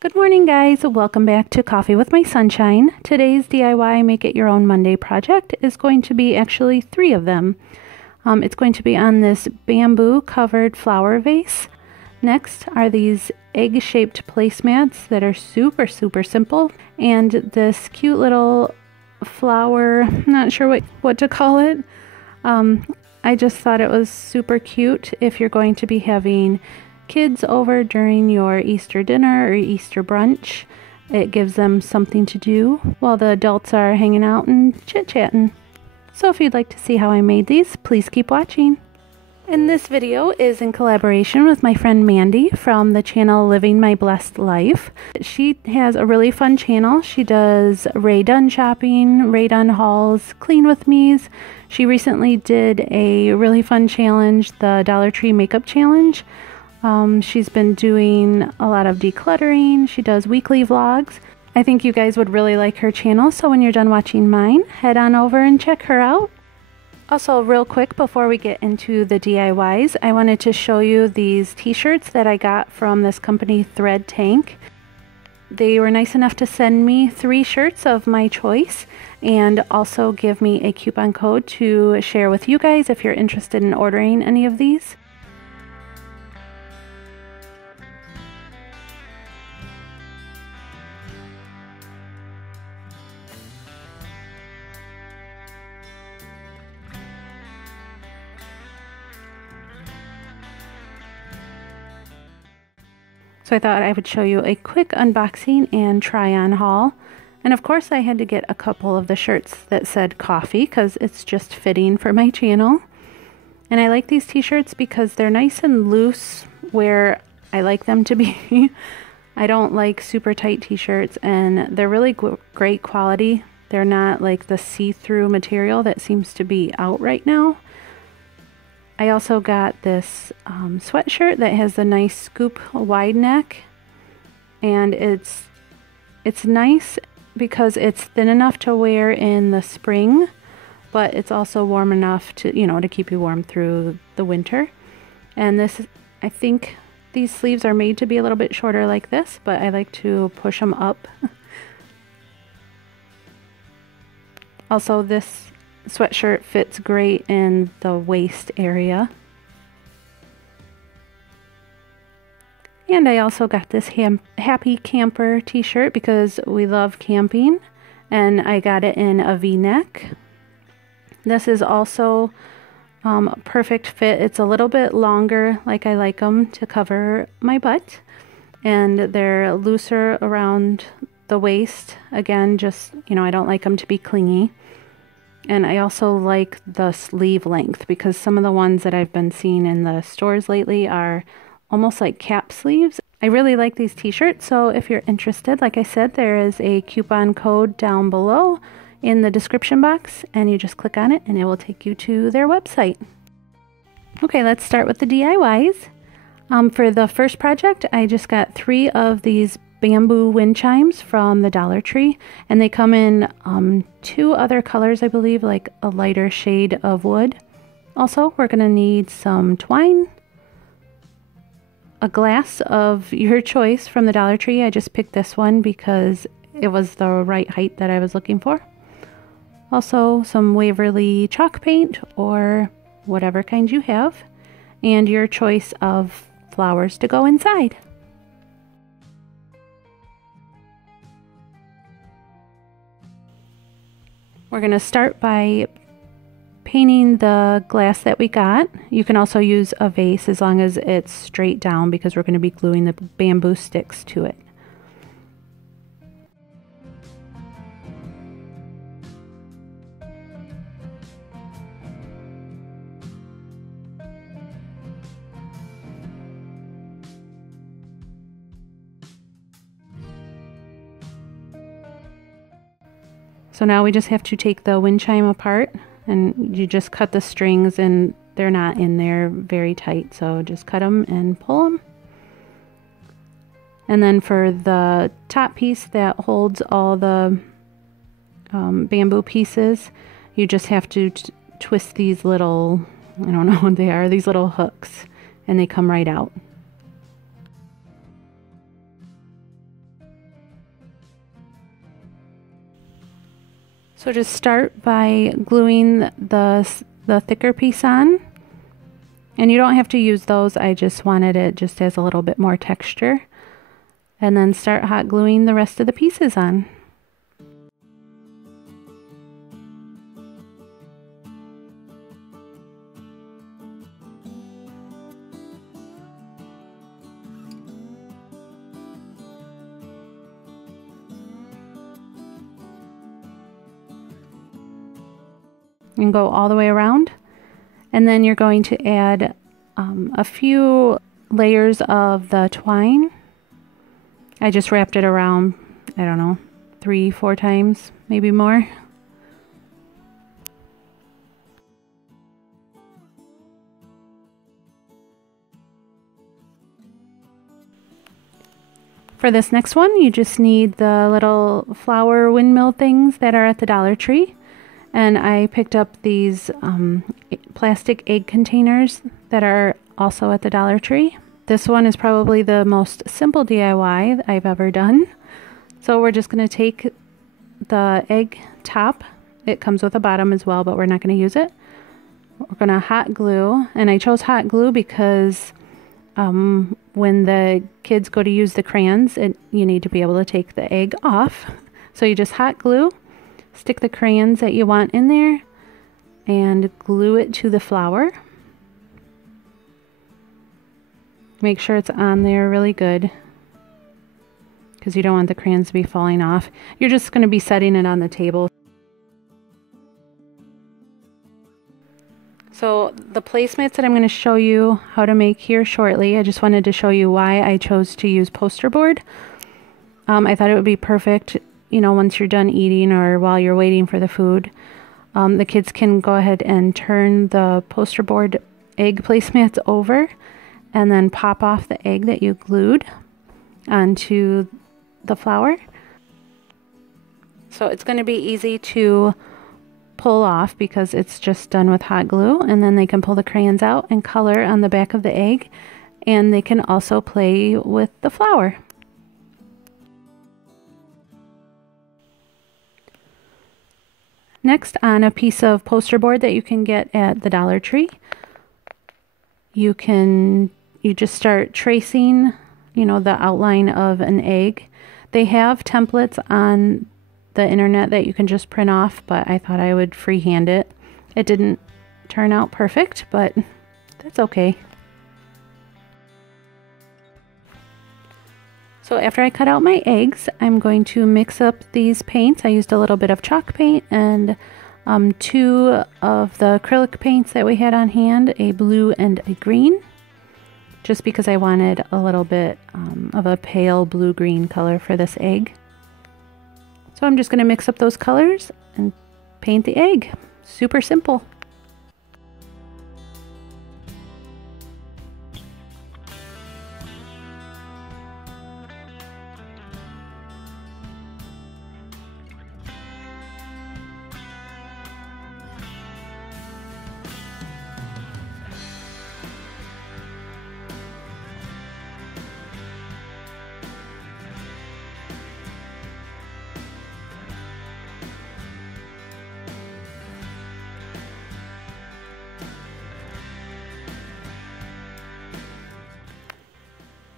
Good morning, guys. Welcome back to Coffee with My Sunshine. Today's DIY Make It Your Own Monday project is going to be actually 3 of them. It's going to be on this bamboo covered flower vase. Next are these egg-shaped placemats that are super simple, and this cute little flower, not sure what to call it. I just thought it was super cute if you're going to be having kids over during your Easter dinner or Easter brunch. It gives them something to do while the adults are hanging out and chit-chatting. So if you'd like to see how I made these, please keep watching. And this video is in collaboration with my friend Mandy from the channel Living My Blessed Life. She has a really fun channel. She does Ray Dunn shopping, Ray Dunn hauls, clean with me's. She recently did a really fun challenge, the Dollar Tree Makeup Challenge. She's been doing a lot of decluttering. She does weekly vlogs. I think you guys would really like her channel, so when you're done watching mine, head on over and check her out. Also, real quick before we get into the DIYs, I wanted to show you these t-shirts that I got from this company Thread Tank. They were nice enough to send me 3 shirts of my choice and also give me a coupon code to share with you guys if you're interested in ordering any of these. So I thought I would show you a quick unboxing and try on haul. And of course I had to get a couple of the shirts that said coffee because it's just fitting for my channel. And I like these t-shirts because they're nice and loose where I like them to be. I don't like super tight t-shirts, and they're really great quality. They're not like the see-through material that seems to be out right now. I also got this sweatshirt that has a nice scoop wide neck, and it's nice because it's thin enough to wear in the spring, but it's also warm enough to, to keep you warm through the winter. And this, I think these sleeves are made to be a little bit shorter like this, but I like to push them up. Also, this sweatshirt fits great in the waist area. And I also got this Happy Camper t-shirt because we love camping, and I got it in a V-neck. This is also a perfect fit. It's a little bit longer, like I like them, to cover my butt, and they're looser around the waist. Again, just, I don't like them to be clingy. And I also like the sleeve length because some of the ones that I've been seeing in the stores lately are almost like cap sleeves. I really like these t-shirts, so if you're interested, like I said, there is a coupon code down below in the description box, and you just click on it and it will take you to their website. Okay, let's start with the DIYs. For the first project, I just got 3 of these bamboo wind chimes from the Dollar Tree, and they come in 2 other colors, I believe, like a lighter shade of wood. Also, we're going to need some twine, a glass of your choice from the Dollar Tree. I just picked this one because it was the right height that I was looking for. Also, some Waverly chalk paint or whatever kind you have, and your choice of flowers to go inside. We're going to start by painting the glass that we got. You can also use a vase as long as it's straight down because we're going to be gluing the bamboo sticks to it. So now we just have to take the wind chime apart, and you just cut the strings, and they're not in there very tight, so just cut them and pull them. And then for the top piece that holds all the bamboo pieces, you just have to twist these little, I don't know what they are, these little hooks, and they come right out. So just start by gluing the thicker piece on. And you don't have to use those, I just wanted it just as a little bit more texture. And then start hot gluing the rest of the pieces on. And go all the way around. And then you're going to add a few layers of the twine. I just wrapped it around, I don't know, 3-4 times, maybe more. For this next one, you just need the little flower windmill things that are at the Dollar Tree. And I picked up these plastic egg containers that are also at the Dollar Tree. This one is probably the most simple DIY I've ever done. So we're just going to take the egg top. It comes with a bottom as well, but we're not going to use it. We're going to hot glue. And I chose hot glue because when the kids go to use the crayons, you need to be able to take the egg off. So you just hot glue. Stick the crayons that you want in there and glue it to the flower. Make sure it's on there really good because you don't want the crayons to be falling off. You're just going to be setting it on the table. So the placemats that I'm going to show you how to make here shortly, I just wanted to show you why I chose to use poster board. I thought it would be perfect, you know, once you're done eating or while you're waiting for the food. The kids can go ahead and turn the poster board egg placemats over and then pop off the egg that you glued onto the flower. So it's going to be easy to pull off because it's just done with hot glue, and then they can pull the crayons out and color on the back of the egg, and they can also play with the flower. Next, on a piece of poster board that you can get at the Dollar Tree, you just start tracing, you know, the outline of an egg. They have templates on the internet that you can just print off, but I thought I would freehand it. It didn't turn out perfect, but that's okay. So after I cut out my eggs, I'm going to mix up these paints. I used a little bit of chalk paint and 2 of the acrylic paints that we had on hand, a blue and a green, just because I wanted a little bit of a pale blue-green color for this egg. So I'm just going to mix up those colors and paint the egg. Super simple.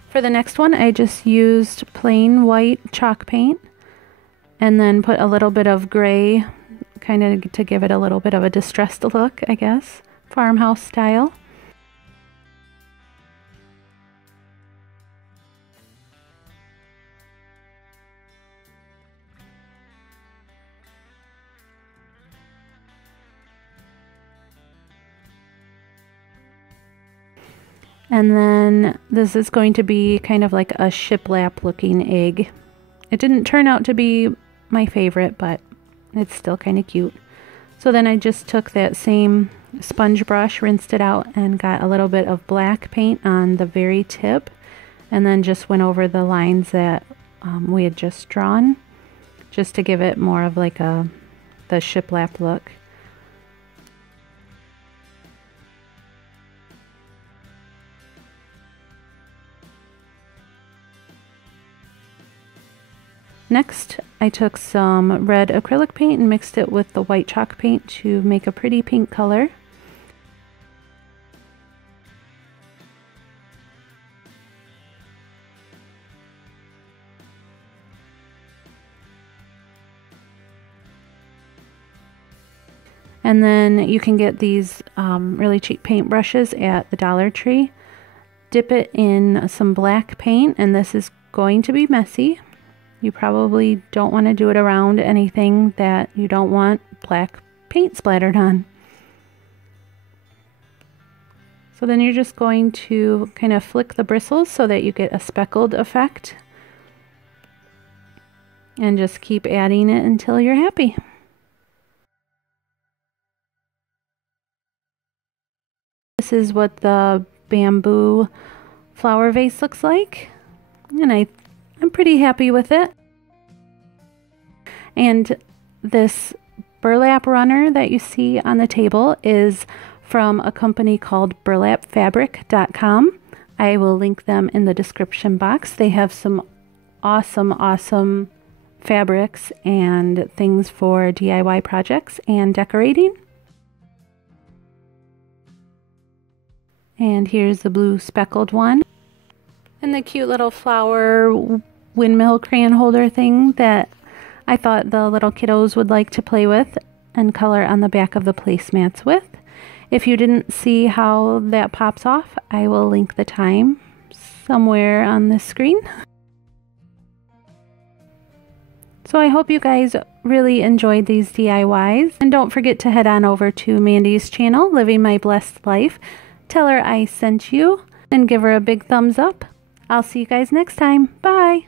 For the next one, I just used plain white chalk paint and then put a little bit of gray, kind of to give it a little bit of a distressed look, I guess, farmhouse style. And then this is going to be kind of like a shiplap looking egg. It didn't turn out to be my favorite, but it's still kind of cute. So then I just took that same sponge brush, rinsed it out, and got a little bit of black paint on the very tip, and then just went over the lines that we had just drawn, just to give it more of like the shiplap look. Next, I took some red acrylic paint and mixed it with the white chalk paint to make a pretty pink color. And then you can get these really cheap paint brushes at the Dollar Tree. Dip it in some black paint, and this is going to be messy. You probably don't want to do it around anything that you don't want black paint splattered on. So then you're just going to kind of flick the bristles so that you get a speckled effect. And just keep adding it until you're happy. This is what the bamboo flower vase looks like, and I'm pretty happy with it. And this burlap runner that you see on the table is from a company called burlapfabric.com. I will link them in the description box. They have some awesome fabrics and things for DIY projects and decorating. And here's the blue speckled one. And the cute little flower windmill crayon holder thing that I thought the little kiddos would like to play with and color on the back of the placemats with. If you didn't see how that pops off, I will link the time somewhere on the screen. So I hope you guys really enjoyed these DIYs. And don't forget to head on over to Mandy's channel, Living My Blessed Life. Tell her I sent you and give her a big thumbs up. I'll see you guys next time. Bye!